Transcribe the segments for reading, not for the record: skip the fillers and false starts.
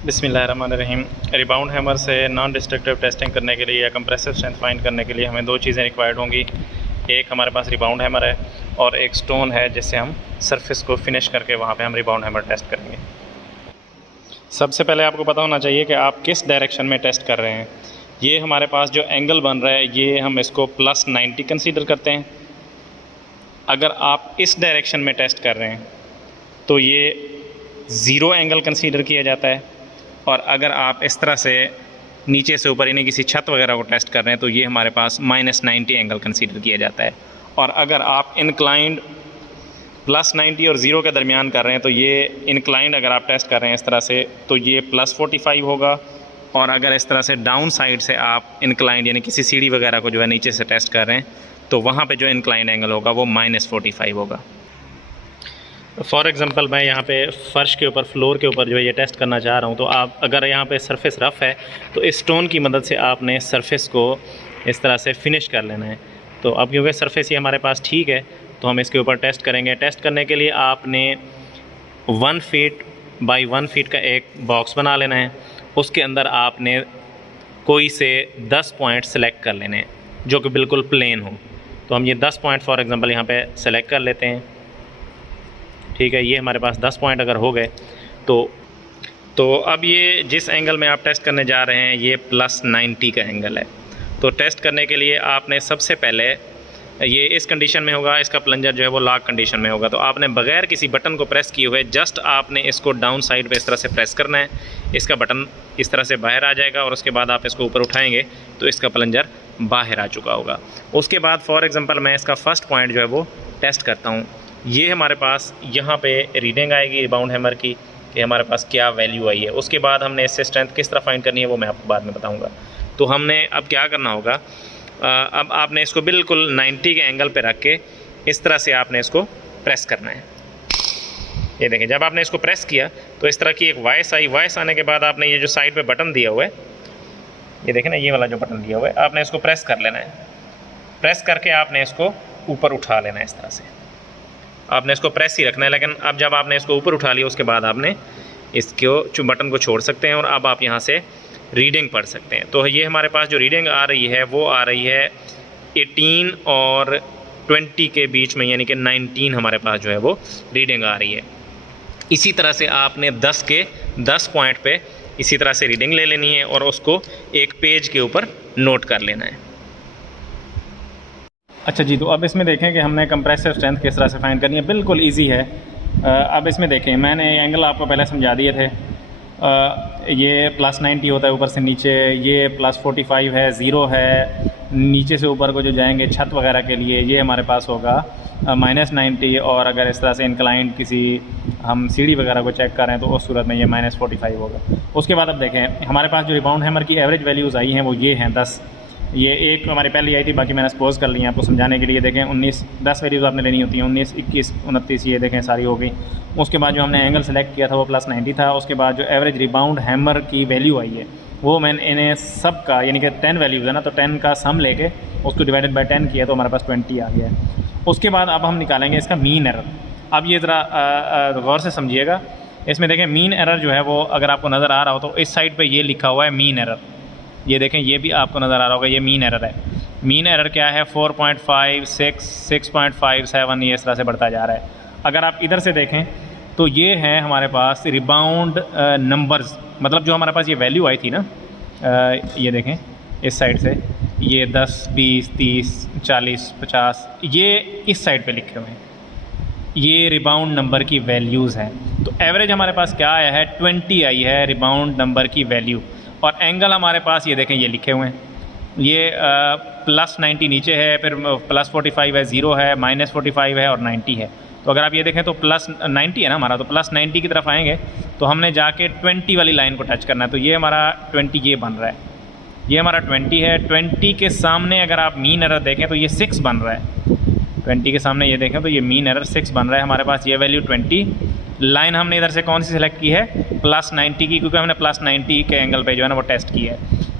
बिस्मिल्लाहिर्रहमानिर्रहीम। Rebound hammer से non destructive testing करने के लिए या कंप्रेसिव स्ट्रेंथ फाइंड करने के लिए हमें दो चीज़ें रिक्वायर्ड होंगी। एक हमारे पास रिबाउंड हैमर है और एक स्टोन है जिससे हम सरफेस को फिनिश करके वहाँ पे हम रिबाउंड हैमर टेस्ट करेंगे। सबसे पहले आपको पता होना चाहिए कि आप किस डायरेक्शन में टेस्ट कर रहे हैं। ये हमारे पास जो एंगल बन रहा है ये हम इसको +90 कंसीडर करते हैं। अगर आप इस डायरेक्शन में टेस्ट कर रहे हैं तो ये 0 एंगल कंसीडर किया जाता है, और अगर आप इस तरह से नीचे से ऊपर यानी किसी छत वगैरह को टेस्ट कर रहे हैं तो ये हमारे पास -90 एंगल कंसीडर किया जाता है। और अगर आप इंक्लाइंड +90 और 0 के दरमियान कर रहे हैं तो ये इंक्लाइंड अगर आप टेस्ट कर रहे हैं इस तरह से तो ये +45 होगा, और अगर इस तरह से डाउन साइड से आप इंक्लाइंड यानी किसी सीढ़ी वगैरह को जो है नीचे से टेस्ट कर रहे हैं तो वहाँ पे जो इंक्लाइंड एंगल होगा वो -45 होगा। फॉर एग्ज़ाम्पल मैं यहाँ पे फ़र्श के ऊपर फ्लोर के ऊपर जो है ये टेस्ट करना चाह रहा हूँ, तो आप अगर यहाँ पे सरफेस रफ़ है तो इस स्टोन की मदद से आपने सरफेस को इस तरह से फिनिश कर लेना है। तो अब क्योंकि सरफेस ये हमारे पास ठीक है तो हम इसके ऊपर टेस्ट करेंगे। टेस्ट करने के लिए आपने 1 फीट बाई 1 फीट का एक बॉक्स बना लेना है। उसके अंदर आपने कोई से 10 पॉइंट सेलेक्ट कर लेने हैं जो कि बिल्कुल प्लेन हो। तो हम ये 10 पॉइंट फॉर एग्ज़ाम्पल यहाँ पे सेलेक्ट कर लेते हैं। ठीक है, ये हमारे पास 10 पॉइंट अगर हो गए तो अब ये जिस एंगल में आप टेस्ट करने जा रहे हैं ये +90 का एंगल है। तो टेस्ट करने के लिए आपने सबसे पहले ये इस कंडीशन में होगा, इसका प्लंजर जो है वो लॉक कंडीशन में होगा। तो आपने बग़ैर किसी बटन को प्रेस किए हुए जस्ट आपने इसको डाउन साइड पे इस तरह से प्रेस करना है। इसका बटन इस तरह से बाहर आ जाएगा और उसके बाद आप इसको ऊपर उठाएंगे तो इसका प्लंजर बाहर आ चुका होगा। उसके बाद फॉर एग्ज़ाम्पल मैं इसका फ़र्स्ट पॉइंट जो है वो टेस्ट करता हूँ। ये हमारे पास यहाँ पे रीडिंग आएगी रिबाउंड हैमर की कि हमारे पास क्या वैल्यू आई है। उसके बाद हमने इससे स्ट्रेंथ किस तरह फाइंड करनी है वो मैं आपको बाद में बताऊँगा। तो हमने अब क्या करना होगा, अब आपने इसको बिल्कुल 90 के एंगल पे रख के इस तरह से आपने इसको प्रेस करना है। ये देखें, जब आपने इसको प्रेस किया तो इस तरह की एक वॉइस आई। वॉइस आने के बाद आपने ये जो साइड पे बटन दिया हुआ है, ये देखें ना, ये वाला जो बटन दिया हुआ है, आपने इसको प्रेस कर लेना है। प्रेस करके आपने इसको ऊपर उठा लेना है। इस तरह से आपने इसको प्रेस ही रखना है, लेकिन अब जब आपने इसको ऊपर उठा लिया उसके बाद आपने इसको बटन को छोड़ सकते हैं और अब आप यहाँ से रीडिंग पढ़ सकते हैं। तो ये हमारे पास जो रीडिंग आ रही है वो आ रही है 18 और 20 के बीच में, यानी कि 19 हमारे पास जो है वो रीडिंग आ रही है। इसी तरह से आपने 10 के 10 पॉइंट पे इसी तरह से रीडिंग ले लेनी है और उसको एक पेज के ऊपर नोट कर लेना है। अच्छा जी, तो अब इसमें देखें कि हमने कंप्रेसिव स्ट्रेंथ किस तरह से फाइंड करनी है। बिल्कुल इजी है। अब इसमें देखें, मैंने एंगल आपको पहले समझा दिए थे। ये +90 होता है ऊपर से नीचे, ये +45 है, 0 है, नीचे से ऊपर को जो जाएंगे छत वगैरह के लिए ये हमारे पास होगा -90, और अगर इस तरह से इंक्लाइंड किसी हम सीढ़ी वगैरह को चेक कर रहे हैं तो उस सूरत में ये -45 होगा। उसके बाद अब देखें हमारे पास जो रिबाउंड हैमर की एवरेज वैल्यूज़ आई हैं वो ये हैं 10। ये एक हमारी पहली आई थी, बाकी मैंने सपोज कर ली है आपको समझाने के लिए। देखें 19, 10 वैल्यूज़ आपने लेनी होती हैं, 19, 21, 29, ये देखें सारी हो गई। उसके बाद जो हमने एंगल सेलेक्ट किया था वो +90 था। उसके बाद जो एवरेज रिबाउंड हैमर की वैल्यू आई है वो मैंने इन्हें सब का यानी कि 10 वैल्यूज़ है ना, तो 10 का सम लेके उसको डिवाइडेड बाई 10 किया तो हमारे पास 20 आ गया है। उसके बाद अब हम निकालेंगे इसका मीन एरर। अब ये ज़रा गौर से समझिएगा। इसमें देखें मीन एरर जो है वो अगर आपको नज़र आ रहा हो तो इस साइड पर ये लिखा हुआ है मीन एरर। ये देखें, ये भी आपको नज़र आ रहा होगा, ये मीन एरर है। मीन एरर क्या है? 4.5, 6, 6.57, ये इस तरह से बढ़ता जा रहा है। अगर आप इधर से देखें तो ये है हमारे पास रिबाउंड नंबर्स, मतलब जो हमारे पास ये वैल्यू आई थी ना, ये देखें इस साइड से ये 10, 20, 30, 40, 50, ये इस साइड पे लिखे हुए हैं। ये रिबाउंड नंबर की वैल्यूज़ हैं। तो एवरेज हमारे पास क्या आया है? 20 आई है रिबाउंड नंबर की वैल्यू। और एंगल हमारे पास ये देखें, ये लिखे हुए हैं। ये +90 नीचे है, फिर +45 है, 0 है, -45 है और 90 है। तो अगर आप ये देखें तो +90 है ना हमारा, तो +90 की तरफ आएंगे तो हमने जाके 20 वाली लाइन को टच करना है। तो ये हमारा 20 ये बन रहा है, ये हमारा 20 है। 20 के सामने अगर आप मीन एरर देखें तो ये 6 बन रहा है। 20 के सामने ये देखें तो ये मीन एरर 6 बन रहा है हमारे पास। ये वैल्यू 20, लाइन हमने इधर से कौन सी सिलेक्ट की है? +90 की, क्योंकि हमने +90 के एंगल पे जो है ना वो टेस्ट की है।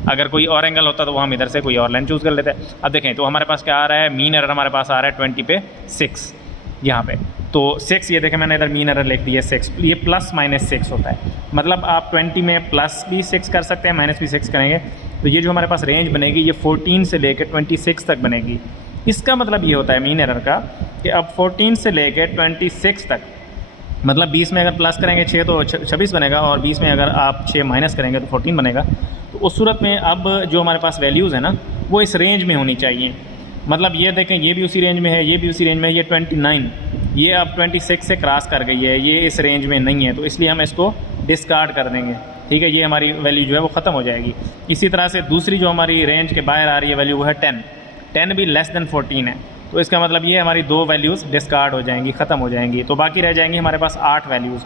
अगर कोई और एंगल होता तो वो हम इधर से कोई और लाइन चूज़ कर लेते हैं। अब देखें तो हमारे पास क्या आ रहा है? मीन एरर हमारे पास आ रहा है 20 पे 6 यहाँ पे। तो 6 ये देखें मैंने इधर मीन एरर लिख दिया 6, ये प्लस माइनस 6 होता है। मतलब आप 20 में प्लस भी 6 कर सकते हैं, माइनस भी 6 करेंगे तो ये जो हमारे पास रेंज बनेगी ये 14 से लेकर 26 तक बनेगी। इसका मतलब ये होता है मीन एरर का कि अब 14 से लेकर 26 तक, मतलब 20 में अगर प्लस करेंगे 6 तो 26 बनेगा, और 20 में अगर आप 6 माइनस करेंगे तो 14 बनेगा। तो उस सूरत में अब जो हमारे पास वैल्यूज़ है ना वो इस रेंज में होनी चाहिए। मतलब ये देखें ये भी उसी रेंज में है, ये भी उसी रेंज में है, ये 29 ये अब 26 से क्रॉस कर गई है, ये इस रेंज में नहीं है, तो इसलिए हम इसको डिस्कार्ड कर देंगे। ठीक है, ये हमारी वैल्यू जो है वो ख़त्म हो जाएगी। इसी तरह से दूसरी जो हमारी रेंज के बाहर आ रही है वैल्यू वो है 10 भी लेस देन 14 है, तो इसका मतलब ये हमारी 2 वैल्यूज़ डिस्कार्ड हो जाएंगी, ख़त्म हो जाएंगी। तो बाकी रह जाएंगी हमारे पास 8 वैल्यूज़।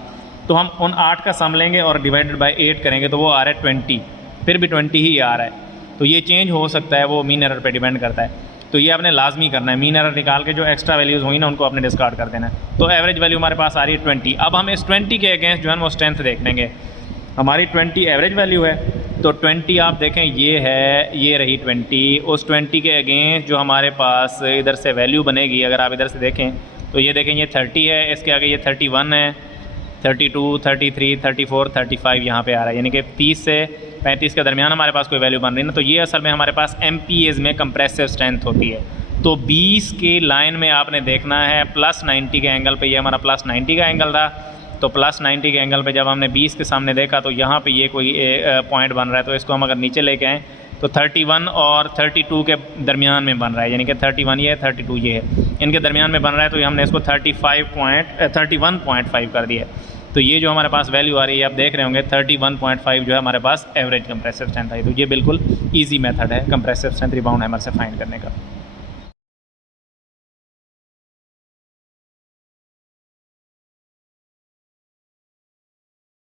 तो हम उन 8 का सम लेंगे और डिवाइडेड बाय 8 करेंगे तो वो आ रहा है 20, फिर भी 20 ही आ रहा है। तो ये चेंज हो सकता है, वो मीन एरर पे डिपेंड करता है। तो ये आपने लाजमी करना है, मीन एरर निकाल के जो एक्स्ट्रा वैल्यूज़ हुई ना उनको आपने डिस्कार्ड कर देना है। तो एवरेज वैल्यू हमारे पास आ रही है 20। अब हम इस 20 के अगेंस्ट जो है वो स्ट्रेंथ देख लेंगे। हमारी 20 एवरेज वैल्यू है, तो 20 आप देखें ये है, ये रही 20। उस 20 के अगेंस्ट जो हमारे पास इधर से वैल्यू बनेगी, अगर आप इधर से देखें तो ये देखें ये 30 है, इसके आगे ये 31 है, 32, 33, 34, 35 यहाँ पे आ रहा है, यानी कि 30 से 35 के दरमियान हमारे पास कोई वैल्यू बन रही है ना, तो ये असल में हमारे पास MPAs में कंप्रेसिव स्ट्रेंथ होती है। तो 20 के लाइन में आपने देखना है प्लस 90 के एंगल पे, ये हमारा प्लस 90 का एंगल था, तो प्लस 90 के एंगल पे जब हमने 20 के सामने देखा तो यहाँ पे ये कोई पॉइंट बन रहा है, तो इसको हम अगर नीचे लेके आएँ तो 31 और 32 के दरमियान में बन रहा है, यानी कि 31 ये है, 32 ये है, इनके दरमियान में बन रहा है, तो हमने इसको 31.5 कर दिया। तो ये जो हमारे पास वैल्यू आ रही है आप देख रहे होंगे 31.5 जो है हमारे पास एवरेज कंप्रेसिव स्ट्रेंथ आई। तो ये बिल्कुल ईजी मेथड है कंप्रेसिव स्ट्रेंथ रिबाउंड हैमर से फाइंड करने का।